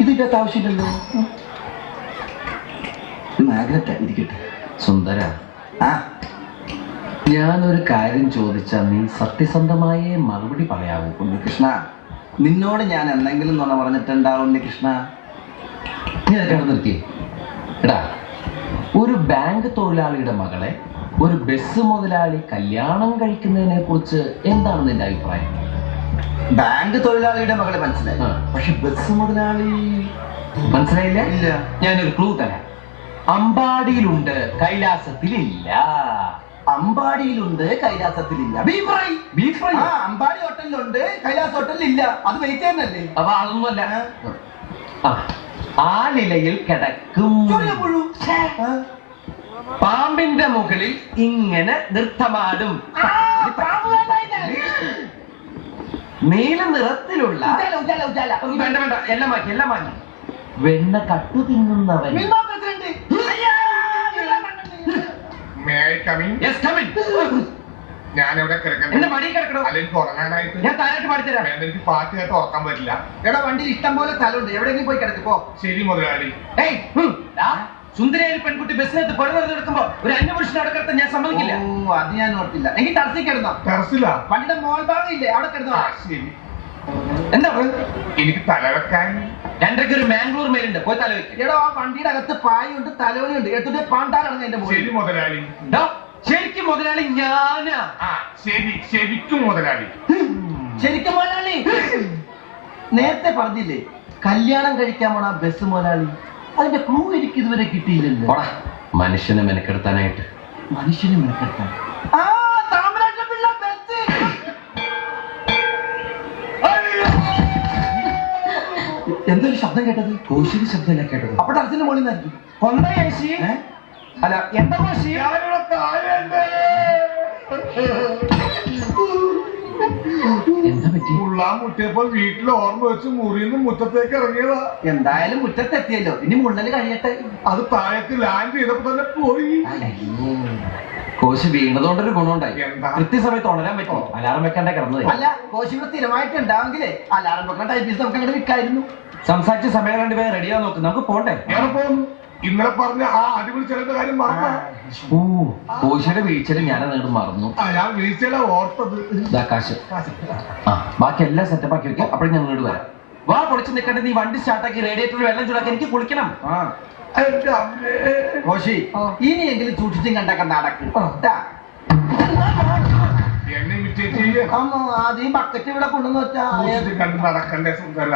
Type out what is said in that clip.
ഇതിന്റെ ആവശ്യമില്ലല്ലോ. മാഗ്നറ്റ് ഇരിക്കട്ടെ. സുന്ദര, ഞാനൊരു കാര്യം ചോദിച്ചാൽ നീ സത്യസന്ധമായേ മറുപടി പറയാവൂ. ഉണ്ണികൃഷ്ണ, നിന്നോട് ഞാൻ എന്തെങ്കിലും നുണ പറഞ്ഞിട്ടുണ്ടാവും ഉണ്ണികൃഷ്ണ? നീ അതൊക്കെ നിർത്തിയേ. എടാ, ഒരു ബാങ്ക് തൊഴിലാളിയുടെ മകളെ ഒരു ബസ് മുതലാളി കല്യാണം കഴിക്കുന്നതിനെ കുറിച്ച് എന്താണ് നിന്റെ അഭിപ്രായം? ബാങ്ക് തൊഴിലാളിയുടെ മകളെ മനസ്സിലായി, പക്ഷെ ബസ് മുതലാളി മനസ്സിലായില്ല? ഇല്ല. ഞാനൊരു ക്ലൂ തരാം. അമ്പാടിയിലുണ്ട്, കൈലാസത്തിലില്ല. അമ്പാടിയിലുണ്ട്, കൈലാസത്തിലില്ല. Beef fry. Beef fry Ambadi ഹോട്ടലിലുണ്ട്, കൈലാസ് ഹോട്ടലിലില്ല. അത് വെയിറ്റ് ചെയ്യുന്നല്ലേ? അപ്പൊ അതൊന്നുമല്ല. ആലിലയിൽ കിടക്കും പാമ്പിന്റെ മുകളിൽ ഇങ്ങനെ നൃത്തമാടും. നീല നിറത്തിലുള്ള വേണ്ട വേണ്ട, എല്ലാം മാറ്റി, എല്ലാം മാറ്റി. വെണ്ണ കട്ടു തിന്നുന്നവൻ. ഞാൻ എവിടെ കിടക്കണം? എന്റെ മടി കിടക്കണോ? അല്ലെങ്കിൽ ഉറങ്ങാനായിട്ട് ഞാൻ താരായിട്ട് പാടിത്തരാം. എനിക്ക് പാട്ട് കേട്ട് ഉറക്കാൻ പറ്റില്ല. എടാ, വണ്ടിയിൽ ഇഷ്ടം പോലെ സ്ഥലമുണ്ട്, എവിടെയെങ്കിലും പോയി കിടക്കോ. ശരി മുതലാളി. സുന്ദരിയായ പെൺകുട്ടി ബസ്സിനകത്ത് പെടുന്നത് എടുക്കുമ്പോ ഒരു അന്യപുരുഷൻ അവിടെ കിടത്താൻ ഞാൻ സമ്മതിക്കില്ല. ഓ, അത് ഞാൻ ഓർത്തില്ല. എങ്കിൽ ടർസിൽ കിടന്നോ. ടെറസിലാ? വണ്ടിയുടെ മോൾ ഭാഗം ഇല്ലേ, അവിടെ കിടന്നോ. ശരി. എന്താ എനിക്ക് തലവെക്കാൻ രണ്ടരയ്ക്ക് ഒരു മാംഗ്ലൂർ മേലുണ്ട്, പോയി തല വെക്കും. എടോ, ആ വണ്ടിയുടെ അകത്ത് പായുണ്ട്, തലവനുണ്ട്. എടുത്തിട്ട് പാണ്ടാലാണ് എന്റെ മോൾ. ശരി മുതലാളി. ശരിക്കും മുതലാളി ഞാനാ. ശരി, ശരിക്കും മുതലാളി. ശരിക്കും മുതലാളി നേരത്തെ പറഞ്ഞില്ലേ കല്യാണം കഴിക്കാൻ പോണ ബസ് മുതലാളി? അതിന്റെ ക്ലൂ എനിക്ക് ഇതുവരെ കിട്ടിയില്ലല്ലോ. മനുഷ്യനെ മെനക്കെടുത്താനായിട്ട്. മനുഷ്യനെ മെനക്കെടുത്താൻ എന്തൊരു ശബ്ദം കേട്ടത്? കോശിയുടെ ശബ്ദമല്ല കേട്ടത്. അപ്പൊ ടർസിന്റെ മോളിൽ നിന്നായിരിക്കും. കൊന്തയേശി അല്ല, എന്താ കോശി? എന്താ പറ്റി? മുള്ളാൻ മുട്ടിയപ്പോ വീട്ടിൽ ഓർമ്മ വെച്ച് മുറിന്ന് മുറ്റത്തേക്ക് ഇറങ്ങിയതാ. എന്തായാലും മുറ്റത്തെത്തിയല്ലോ, ഇനി മുള്ളല് കഴിയട്ടെ. അത് താഴേക്ക് ലാൻഡ് ചെയ്തപ്പോ തന്നെ പോയി. കോശി വീണതുകൊണ്ടൊരു ഗുണമുണ്ടായി. എന്താ? കൃത്യസമയത്ത് ഉണരാൻ പറ്റും. അലാറം വെക്കാണ്ട കിടന്നത്. അല്ല, കോശിയുടെ സ്ഥിരമായിട്ട് ഉണ്ടാവെങ്കിലേ അലാറം വെക്കുന്ന ടൈപ്പീസ് നമുക്ക് അങ്ങനെ വിൽക്കായിരുന്നു. സംസാരിച്ച് സമയം രണ്ടുപേരും റെഡിയാ നോക്ക്, നമുക്ക് പോണ്ടേ? ഞാൻ പോകുന്നു. ഇന്നലെ പറഞ്ഞ ആ അടിപൊളി ചിലന്റെ കാര്യം മറന്ന. ഓ, കോശിയുടെ വീഴ്ചയിൽ ഞാൻ അങ്ങോട്ട് മറന്നു. ഞാൻ വീഴ്ചയില ഓർത്തത്. കാശ്. ബാക്കി എല്ലാം സെറ്റപ്പ് ആക്കി വെക്കാം. അപ്പോഴും ഞാൻ ഇങ്ങോട്ട് വരാം. വാ, പൊളിച്ച് നിൽക്കട്ടെ. നീ വണ്ടി സ്റ്റാർട്ടാക്കി റേഡിയേറ്ററിൽ വെള്ളം ചൂടാക്കി എനിക്ക് കുളിക്കണം. കോശി, ഇനിയെങ്കിലും സൂക്ഷിച്ചും കണ്ടൊക്കെ നടക്കും. എന്നെ ഇമിറ്റേറ്റ് ചെയ്യാം. ആദ്യം ബക്കറ്റ് ഇവിടെ കൊണ്ടുവന്ന് വെച്ചാ കണ്ട് നടക്കണ്ടേ സുന്ദര.